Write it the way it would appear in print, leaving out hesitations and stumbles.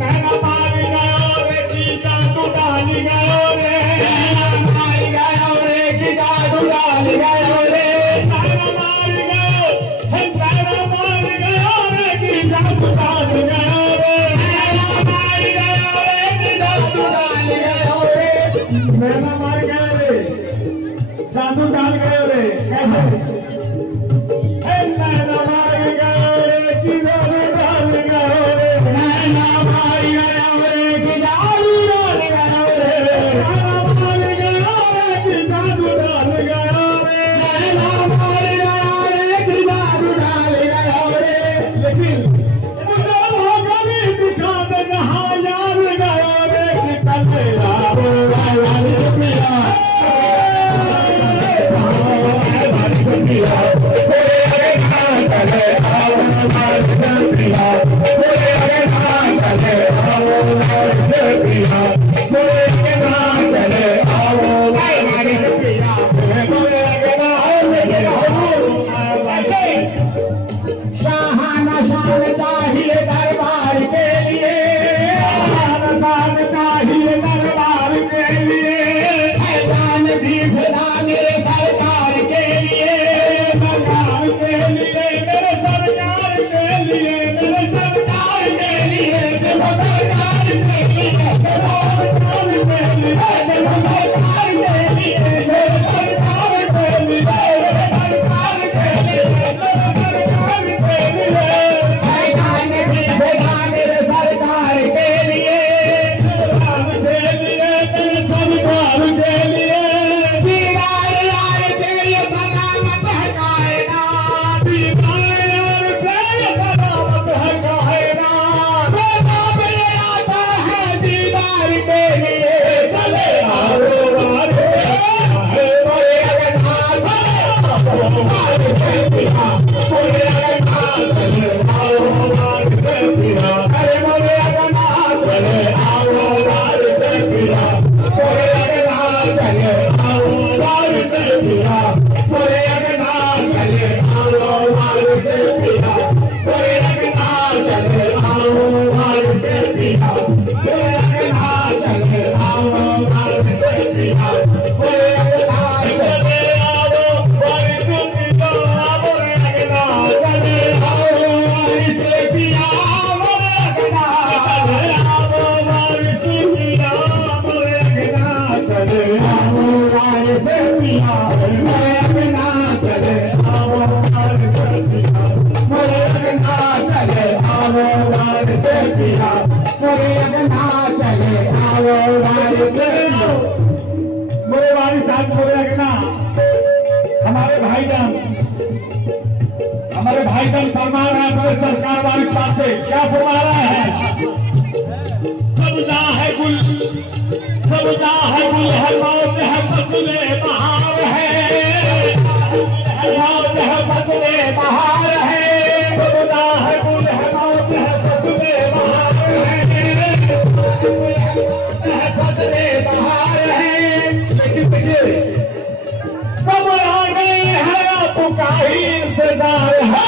मेरा मार गयो रे कीड़ा तू डाल गयो रे मेरा मार गयो रे कीड़ा तू डाल गयो रे मेरा मार गयो है मेरा मार गयो रे कीड़ा तू डाल गयो रे मेरा मार गयो रे कीड़ा तू डाल गयो रे मेरा मार गयो रे जादू डाल गयो रे कैसे है मेरा मार गयो रे कीड़ा तू डाल गयो रे मेरा मार गयो रे कीड़ा तू डाल गयो रे मेरा मार गयो रे कीड़ा तू डाल गयो रे मेरा मार गयो रे कीड़ा तू डाल गयो रे लेकिन मुझे भगवी दिखा दे कहाँ यार गयो रे निकल गया रे यार पिया शाहाना शान चाहिए दरबार के लिए शान चाहिए दरबार के लिए जान दी सदा मेरे सरकार के लिए सरकार के लिए मेरे सरकार के लिए मेरे सरकार के लिए मेरे सरकार के लिए मेरे सरकार के लिए मेरे सरकार के लिए मेरे सरकार के लिए मेरे सरकार के लिए मेरे सरकार के लिए जान दी सदा मेरे सरकार के लिए सरकार के लिए मेरे सरकार के लिए दीदार यार तेरे सलामत है कायनात दीदार यार तेरे सलामत है कायनात बेटा मेरे आता है दीदार के लिए चले आओ वारे बोले अगनाथ वारे पिया बोले अगनाथ चले आओ वारे पिया अरे बोले अगनाथ चले आओ वारे पिया बोले अगनाथ चले आओ वारे पिया बोले अगनाथ चले आओ वारे पिया बोले अगनाथ चले आओ वारे पिया बोले अगनाथ चले आओ वारे पिया बोले अगनाथ चले आओ वारे पिया बोले अगनाथ चले आओ वारे पिया बोले अगनाथ चले आओ वारे पिया बोले अगनाथ चले आओ वारे पिया बोले अगनाथ चले आओ वारे पिया बोले अगनाथ चले आओ वारे पिया बोले अगनाथ चले आओ वारे पिया मेरे वाली साहब बोले अगनाथ हमारे भाईजान फरमा रहा है सरकार वाली साहब से क्या फरमा रहा है सबदा है गुल है मौत है फसले बहार है मौत है फसले बहार है सबदा है गुल है मौत है फसले बहार है फसले बहार है लेकिन देखिए सब आ गए हैं आपका ही इंतजार है